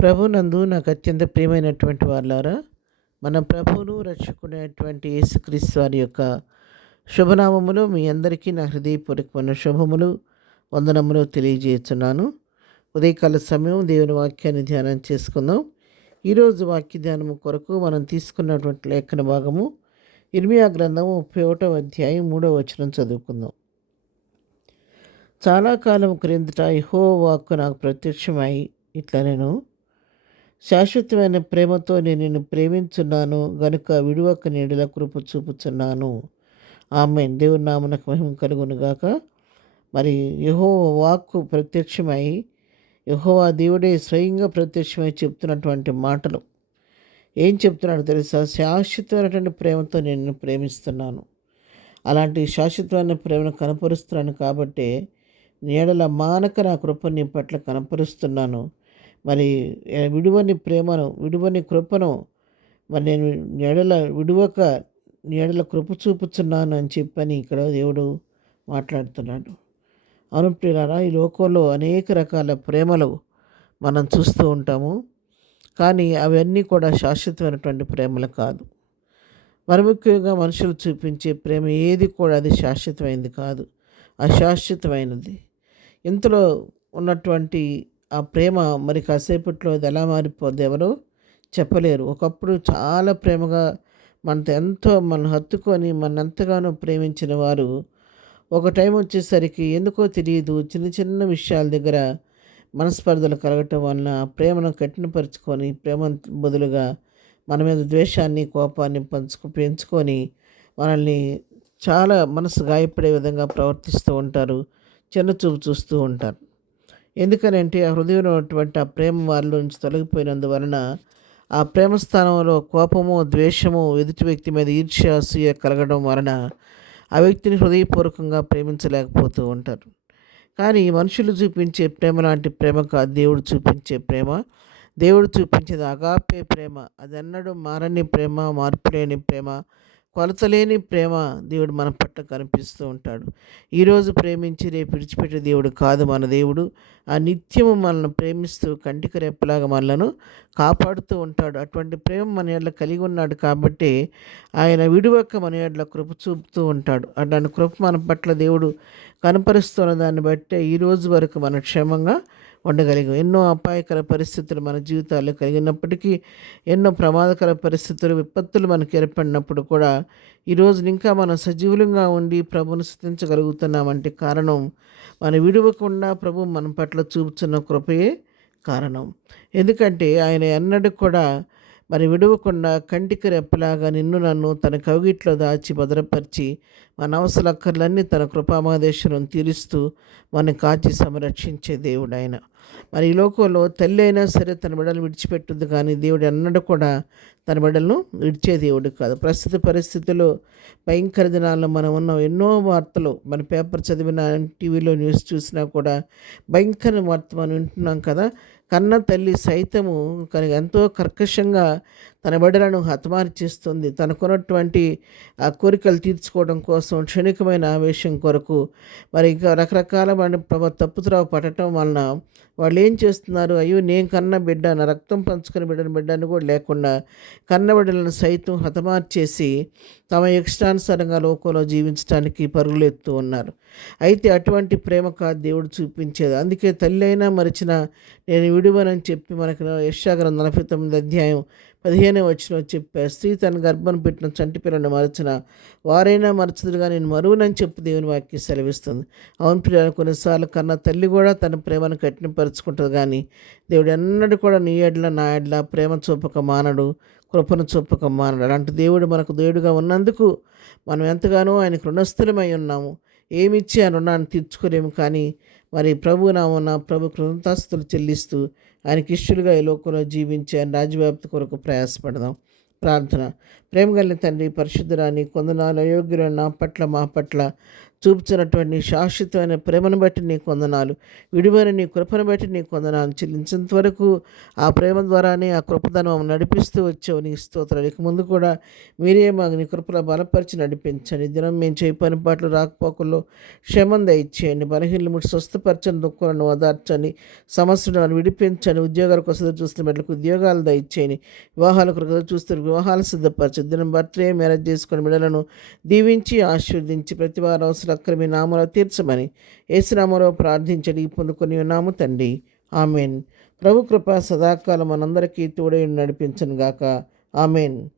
ప్రభునందు నాకు అత్యంత ప్రియమైనటువంటి వాళ్ళారా, మన ప్రభువును రక్షకుడైనటువంటి యేసుక్రీస్తు వారి యొక్క శుభనామములు మీ అందరికీ నా హృదయపూర్వకమైన శుభములు, వందనములు తెలియజేస్తున్నాను. ఉదయకాల సమయం దేవుని వాక్యాన్ని ధ్యానం చేసుకుందాం. ఈరోజు వాక్య ధ్యానము కొరకు మనం తీసుకున్నటువంటి లేఖన భాగము ఇర్మియా గ్రంథము 31వ అధ్యాయం 3వ వచనం చదువుకుందాం. చాలా కాలం క్రిందట యెహోవా వాక్కు నాకు ప్రత్యక్షమై ఇట్లా నేను శాశ్వతమైన ప్రేమతో నేను నిన్ను ప్రేమించున్నాను గనుక విడువక నీడల కృప చూపుచున్నాను. ఆమేన్. దేవుని నామమునకు మహిమ కలుగును గాక. మరి యెహోవా వాక్కు ప్రత్యక్షమై యెహోవా దేవుడే స్వయంగా ప్రత్యక్షమై చెప్తున్నటువంటి మాటలు ఏం చెప్తున్నాడు తెలుసా? శాశ్వతమైనటువంటి ప్రేమతో నేను నిన్ను ప్రేమిస్తున్నాను. అలాంటి శాశ్వతమైన ప్రేమను కనపరుస్తున్నాను కాబట్టి నీడల మానక నా కృప నీ పట్ల కనపరుస్తున్నాను. మరి విడువని ప్రేమను, విడువని కృపను మరి నేను విడువక నీడల కృప చూపుతున్నాను అని చెప్పని ఇక్కడ దేవుడు మాట్లాడుతున్నాడు. అవును ప్రియులారా, ఈ లోకంలో అనేక రకాల ప్రేమలు మనం చూస్తూ ఉంటాము. కానీ అవన్నీ కూడా శాశ్వతమైనటువంటి ప్రేమలు కాదు. మరి ముఖ్యంగా మనుషులు చూపించే ప్రేమ ఏది కూడా అది శాశ్వతమైనది కాదు, అశాశ్వతమైనది. ఇంతలో ఉన్నటువంటి ఆ ప్రేమ మరి కాసేపట్లో అది ఎలా మారిపోద్ది ఎవరో చెప్పలేరు. ఒకప్పుడు చాలా ప్రేమగా మనతో ఎంతో మన హత్తుకొని మన ఎంతగానో ప్రేమించిన వారు ఒక టైం వచ్చేసరికి ఎందుకో తెలియదు చిన్న చిన్న విషయాల దగ్గర మనస్పర్ధలు కలగటం వలన ప్రేమను కఠినపరుచుకొని ప్రేమ బదులుగా మన మీద ద్వేషాన్ని, కోపాన్ని పెంచుకొని మనల్ని చాలా మనసు గాయపడే విధంగా ప్రవర్తిస్తూ ఉంటారు, చిన్న చూపు చూస్తూ ఉంటారు. ఎందుకనంటే ఆ హృదయంలో ఉన్నటువంటి ఆ ప్రేమ వారిలో నుంచి తొలగిపోయినందువలన ఆ ప్రేమ స్థానంలో కోపము, ద్వేషము, ఎదుటి వ్యక్తి మీద ఈర్ష్య, అసూయ కలగడం వలన ఆ వ్యక్తిని హృదయపూర్వకంగా ప్రేమించలేకపోతూ ఉంటారు. కానీ మనుషులు చూపించే ప్రేమ లాంటి ప్రేమ కాదు దేవుడు చూపించే ప్రేమ. దేవుడు చూపించేది అగాపే ప్రేమ. అది ఎన్నడూ మారని ప్రేమ, మార్పులేని ప్రేమ, కొలతలేని ప్రేమ దేవుడు మన పట్ల కనిపిస్తూ ఉంటాడు. ఈరోజు ప్రేమించి రేపు విడిచిపెట్టే దేవుడు కాదు మన దేవుడు. ఆ నిత్యము మనల్ని ప్రేమిస్తూ కంటికి రెప్పలాగా మనలను కాపాడుతూ ఉంటాడు. అటువంటి ప్రేమ మన ఎడల కలిగి ఉన్నాడు కాబట్టి ఆయన విడువక మన ఎడల కృప చూపుతూ ఉంటాడు. అట్లాంటి కృప మన పట్ల దేవుడు కనపరుస్తున్న దాన్ని బట్టే ఈరోజు వరకు మన క్షేమంగా ఉండగలిగాం. ఎన్నో అపాయకర పరిస్థితులు మన జీవితాల్లో కలిగినప్పటికీ, ఎన్నో ప్రమాదకర పరిస్థితులు, విపత్తులు మనకు ఏర్పడినప్పుడు కూడా ఈరోజు ఇంకా మనం సజీవులంగా ఉండి ప్రభువును స్తుతించగలుగుతున్నామంటే కారణం మనం విడవకుండా ప్రభు మన పట్ల చూపుతున్న కృపయే కారణం. ఎందుకంటే ఆయన ఎన్నడూ కూడా మరి విడవకుండా కంటికి రెప్పలాగా నిన్ను నన్ను తన కవిగిట్లో దాచి భద్రపరిచి మన అవసరక్కర్లన్నీ తన కృపామాదేశం తీరుస్తూ మనం కాచి సంరక్షించే దేవుడు ఆయన. మరి ఈ లోకంలో తల్లి అయినా సరే తన బిడ్డలను విడిచిపెట్టుద్ది, కానీ దేవుడు ఎన్నడూ కూడా తన బిడ్డలను విడిచే దేవుడు కాదు. ప్రస్తుత పరిస్థితుల్లో భయంకర దినాల్లో మనం ఉన్నాం. ఎన్నో వార్తలు మన పేపర్ చదివిన, టీవీలో న్యూస్ చూసినా కూడా భయంకర వార్త మనం వింటున్నాం కదా. కన్న తల్లి సైతము ఎంతో కర్కశంగా తన బిడ్డలను హతమార్చిస్తుంది. తనకున్నటువంటి ఆ కోరికలు తీర్చుకోవడం కోసం క్షణికమైన ఆవేశం కొరకు మరి ఇంకా రకరకాల తప్పుత్రవ పట్టడం వలన వాళ్ళు ఏం చేస్తున్నారు? అయ్యో నేను కన్న బిడ్డ, నా రక్తం పంచుకుని బిడ్డను కూడా లేకుండా కన్న బిడ్డలను సైతం హతమార్చేసి తమ ఇష్టానుసారంగా లోకంలో జీవించడానికి పరుగులెత్తూ ఉన్నారు. అయితే అటువంటి ప్రేమ కాదు దేవుడు చూపించేది. అందుకే తల్లి అయినా మరిచిన నేను విడువనని చెప్పి మనకు యెషయా గ్రంథం 49వ అధ్యాయం 15వ వచనంలో చెప్పారు. స్త్రీ తన గర్భం పెట్టిన చంటి పిల్లను మరచిన వారైనా మరచదురుగా నేను మరువునని చెప్పి దేవుని వాక్యం సెలవిస్తుంది. అవును ప్రియులారా, కొన్నిసార్లు కన్నా తల్లి కూడా తన ప్రేమను కఠినపరుచుకుంటుంది, కానీ దేవుడు ఎన్నడూ కూడా నీ ఎడల నా ఎడల ప్రేమ చూపక మానడు, కృపను చూపక మానడు. అలాంటి దేవుడు మనకు దేవుడుగా ఉన్నందుకు మనం ఎంతగానో ఆయనకు రుణస్థులమై ఉన్నాము. ఏమిచ్చి ఆ రుణాన్ని తీర్చుకోలేము, కానీ మరి ప్రభు నామమున ప్రభు కృతజ్ఞతాస్తుతులు చెల్లిస్తూ ఆయనకి ఇష్టలుగా ఈ లోకంలో జీవించి ఆయన రాజ్యవ్యాప్తి కొరకు ప్రయాసపడదాం. ప్రార్థన. ప్రేమ కలిగిన తండ్రి, పరిశుద్ధురాని కొందనాలు అయోగ్యులను నా పట్ల మా పట్ల చూపుతున్నటువంటి నీ శాశ్వతమైన ప్రేమను బట్టి నీకు వందనాలు. విడివైన నీ కృపను బట్టి నీకు వందనాలు చెల్లించేంత వరకు ఆ ప్రేమ ద్వారానే ఆ కృపదనం నడిపిస్తూ వచ్చావు. నీ స్తోత్రాలు. ఇక ముందు కూడా మీరే మాకు నీ కృపలో బలపరిచి నడిపించండి. దినం మేము చేయి పని పాటలు రాకపోకల్లో క్షేమం దయచేయండి. బలహీనలు ముట్టి స్వస్థపరచండి, దుఃఖాలను ఓదార్చండి, సమస్యలను విడిపించండి. ఉద్యోగాల కోసం చూస్తున్న బిడ్డలకు ఉద్యోగాలు దయచేయండి. వివాహాల కొరకు చూస్తున్న వివాహాలు సిద్ధపరచండి. దినం బర్త్డే మ్యారేజ్ చేసుకుని బిడ్డలను దీవించి ఆశీర్వదించి ప్రతి వారి అవసరం అక్కడ మీ నామలో తీర్చమని యేసునామలో ప్రార్థించడి పొందుకొని ఉన్నాము తండ్రి. ఆమెన్. ప్రభు కృప సదాకాలం మనందరికీ తోడై నడిపించను గాక. ఆమెన్.